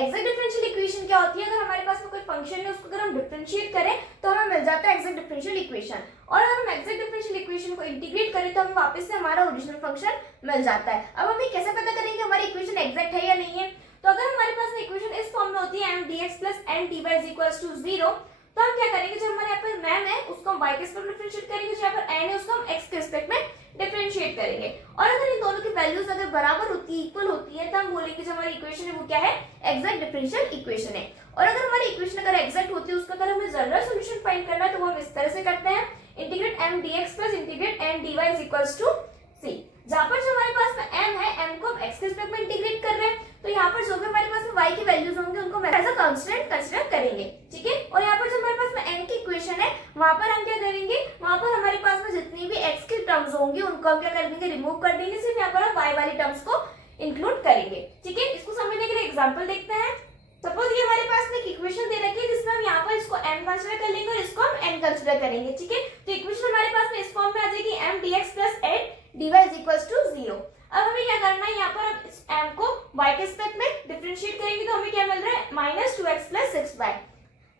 Exact differential equation क्या होती है? अगर हमारे पास में कोई फंक्शन है उसको अगर हम डिफरेंशिएट करें तो हमें मिल जाता है एग्जैक्ट डिफरेंशियल इक्वेशन, और अगर हम एग्जैक्ट डिफरेंशियल इक्वेशन को इंटीग्रेट करें तो हमें वापस से हमारा ओरिजिनल फंक्शन मिल जाता है। अब हम ये कैसे पता करेंगे हमारी इक्वेशन एग्जैक्ट है या नहीं है? तो अगर हमारे पास में इक्वेशन इस फॉर्म में होती है m dx plus n dy is equals to 0, तो हम क्या करेंगे, जो हमारे यहाँ पर मैम है उसको हम y के रिस्पेक्ट में डिफरेंशिएट करेंगे, जो यहाँ पर n है उसको हम x के रिस्पेक्ट में डिफरेंशिएट करेंगे, और अगर इन दोनों की वैल्यूज अगर बराबर होती है, इक्वल होती है, तो हम बोलेंगे जो हमारी इक्वेशन है वो क्या है, एग्जैक्ट डिफरेंशियल इक्वेशन है। और अगर हमारी इक्वेशन अगर एग्जैक्ट होती है उसका अगर हमें जनरल सॉल्यूशन फाइंड करना है तो वो हम इस तरह से करते हैं, integrate m dx plus integrate n dy is equals to c। जहाँ पर जो हमारे पास में m है, m को हम x के रिस्पेक्ट में इंटीग्रेट कर रहे हैं, तो यहाँ पर जो भी हमारे पास में y की वैल्यूज होंगे उनको हम एज अ कांस्टेंट कंसीडर करेंगे, ठीक है। और यहाँ पर जो हमारे पास में n की इक्वेशन है वहां पर हम क्या करेंगे, वहां पर हमारे पास में जितनी भी x की टर्म्स होंगी उनको हम क्या कर देंगे, रिमूव कर देंगे, सिर्फ यहाँ पर हम y वाली टर्म्स को इंक्लूड करेंगे, ठीक है। इसको समझने के लिए एग्जाम्पल देखते हैं। सपोज ये हमारे पास में एक इक्वेशन दे रखी है जिसमें हम यहाँ पर इसको m कंसीडर कर लेंगे और इसको हम n कंसीडर करेंगे, ठीक है। तो इक्वेशन हमारे पास में इस फॉर्म में आ जाएगी m dx plus n dy is equals to 0। अब हमें क्या करना है, यहाँ पर हम इस m को y के रिस्पेक्ट में डिफरेंशिएट करेंगे तो हमें क्या मिल रहा है, -2x plus 6y।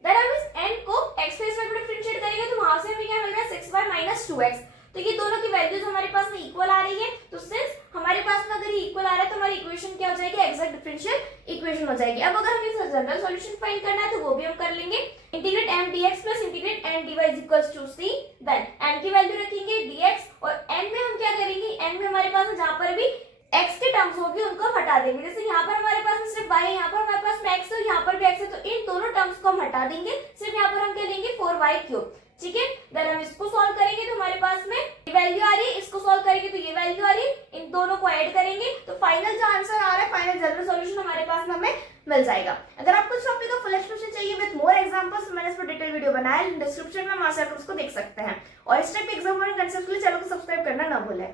देन हम इस n को x के रिस्पेक्ट में डिफरेंशिएट करेंगे तो वहां से हमें क्या मिल रहा है, 6y minus 2x। तो ये दोनों की वैल्यूज हमारे पास में इक्वल आ रही है, तो सिंस हमारे पास में अगर ये इक्वल आ रहा है तो हमारी इक्वेशन क्या हो जाएगी, एग्जैक्ट डिफरेंशियल इक्वेशन हो जाएगी। अब अगर हमें इसका जनरल सॉल्यूशन फाइंड करना है तो वो भी हम कर लेंगे, integrate m dx plus integrate n dy is equals to c। Then m की वैल्यू रखेंगे dx, और n में हम क्या करेंगे, n में हमारे पास जहां पर भी x के टर्म्स होगी उनको हम हटा देंगे, जैसे यहाँ पर हमारे पास सिर्फ y है, यहाँ पर हमारे पास में x है, यहाँ पर भी x है, तो इन दोनों टर्म्स को हम हटा देंगे, सिर्फ यहाँ पर हम क्या लेंगे 4y3, ठीक है। देन हम इसको सॉल्व करेंगे तो हमारे पास में ये वैल्यू आ रही है, इसको सॉल्व करेंगे तो ये वैल्यू आ रही है, इन दोनों को ऐड करेंगे तो फाइनल जो आंसर आ रहा है, फाइनल जनरल सॉल्यूशन हमारे पास में हमें मिल जाएगा। अगर आपको इस टॉपिक का फुल एक्सप्लेनेशन चाहिए विद मोर एग्जांपल्स, मैंने इस पर डिटेल वीडियो बनाया है, डिस्क्रिप्शन में वहां से आप उसको देख सकते हैं। और इस टाइप के एग्जाम वाले कंसेप्ट के लिए चैनल को सब्सक्राइब करना ना भूलें।